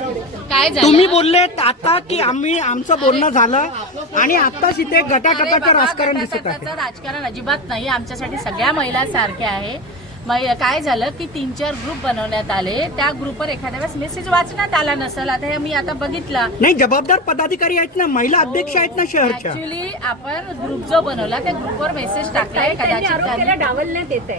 काय तुम्ही बोलले आता की आम्ही आमचं बोलणं झालं आणि आताच इथे गटाकटाट राजकारण राजकारण अजिबात नाही आमच्यासाठी सगळ्या महिला सारख्या आहे मग काय झालं की तीन चार ग्रुप बनवण्यात आले त्या ग्रुपवर एखाद्या वेळेस मेसेज वाचण्यात आला नसेल आता हे मी आता बघितला नाही जबाबदार पदाधिकारी आहेत ना महिला अध्यक्ष आहेत शा ना शहर आपण ग्रुप जो बनवला त्या ग्रुपवर मेसेज टाकताय कदाचित येत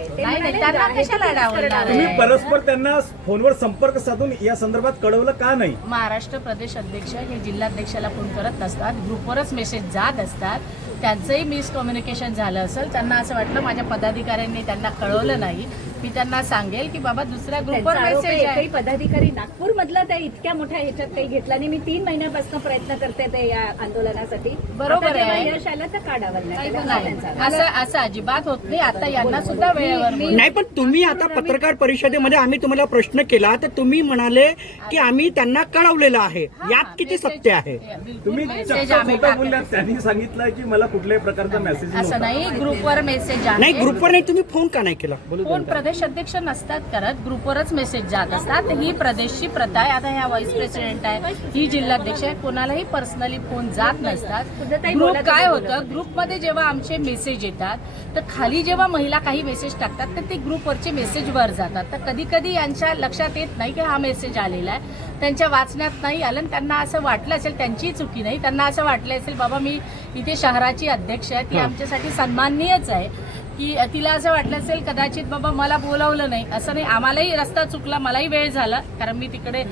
आहे परस्पर त्यांना फोनवर संपर्क साधून या संदर्भात कळवलं का नाही महाराष्ट्र प्रदेश अध्यक्ष हे जिल्हाध्यक्षाला फोन करत नसतात ग्रुपवरच मेसेज जात असतात त्यांचंही मिसकम्युनिकेशन झालं असेल त्यांना असं वाटलं माझ्या पदाधिकाऱ्यांनी त्यांना कळवलं नाही मी त्यांना सांगेल की बाबा दुसऱ्या ग्रुपवर काही पदाधिकारी इतक्या मोठ्या ह्याच्यात काही घेतला आणि मी तीन महिन्यापासून प्रयत्न करते ते या आंदोलनासाठी बरोबर अजिबात आता पत्रकार परिषदेमध्ये आम्ही तुम्हाला प्रश्न केला तर तुम्ही म्हणाले की आम्ही त्यांना कळवलेलं आहे यात किती सत्य आहे तुम्ही त्यांनी सांगितलंय की मला कुठल्याही प्रकारचा मेसेज असं नाही ग्रुपवर मेसेज नाही ग्रुपवर नाही तुम्ही फोन का नाही केला प्रदेश अध्यक्ष नसतात करत ग्रुपवरच मेसेज जात असतात ही प्रदेशची प्रथा आहे आता ह्या व्हाईस प्रेसिडेंट आहे ही जिल्हाध्यक्ष आहे कोणालाही पर्सनली फोन जात नसतात काय होतं ग्रुपमध्ये जेव्हा आमचे मेसेज येतात तर खाली जेव्हा महिला काही मेसेज टाकतात तर ते ग्रुपवरचे मेसेज वर जातात तर कधी कधी यांच्या लक्षात येत नाही की हा मेसेज आलेला आहे त्यांच्या वाचण्यात नाही आलं त्यांना असं वाटलं असेल त्यांचीही चुकी नाही त्यांना असं वाटलं असेल बाबा मी इथे शहराची अध्यक्ष आहे ती आमच्यासाठी सन्माननीयच आहे की तिला असं वाटलं असेल कदाचित बाबा मला बोलावलं नाही असं नाही आम्हालाही रस्ता चुकला मलाही वेळ झाला कारण मी तिकडे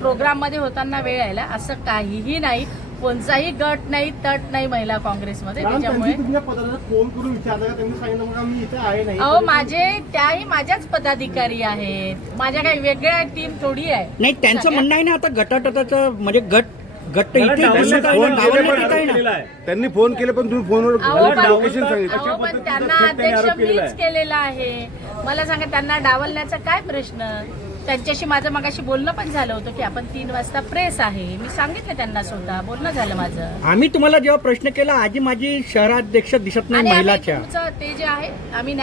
प्रोग्राम मध्ये होताना वेळ आला असं काहीही नाही कोणताही गट नाही तट नाही महिला काँग्रेसमध्ये त्याच्यामुळे फोन करून त्याही माझ्याच पदाधिकारी आहेत माझ्या काही वेगळ्या टीम थोडी आहे नाही त्यांचं म्हणणं आहे ना आता गटाटाचं म्हणजे गट घट्ट त्यांनी फोन केले पण तुम्ही फोनवर त्यांना केलेला आहे मला सांगा त्यांना डावलण्याचा काय प्रश्न त्यांच्याशी माझं मगाशी बोलणं पण झालं होतं की आपण तीन वाजता प्रेस आहे मी सांगितलं त्यांना बोलणं झालं माझं आम्ही तुम्हाला जेव्हा प्रश्न केला आजी माझी शहराध्यक्ष दिसत नाही ते जे आहे आम्ही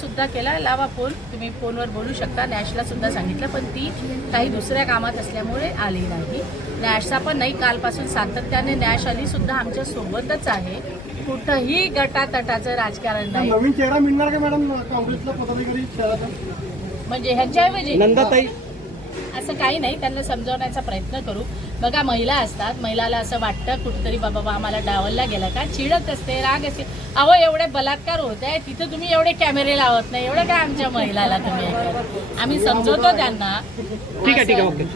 सुद्धा केला लावा फोन तुम्ही फोनवर बोलू शकता नॅशला सुद्धा सांगितलं पण ती काही दुसऱ्या कामात असल्यामुळे आली नाही नॅशचा पण नाही कालपासून सातत्याने अली सुद्धा आमच्या सोबतच आहे कुठंही गटातटाचं राजकारण नाही मॅडम म्हणजे ह्यांच्याऐवजी असं काही नाही त्यांना समजवण्याचा प्रयत्न करू बघा महिला असतात महिलाला असं वाटतं कुठेतरी बाबा आम्हाला डावलला गेला का चिडत असते राग असते अहो एवढे बलात्कार होत आहे तिथं तुम्ही एवढे कॅमेरे लावत नाही एवढं काय आमच्या महिलाला तुम्ही आम्ही समजवतो त्यांना ठीक आहे ठीक आहे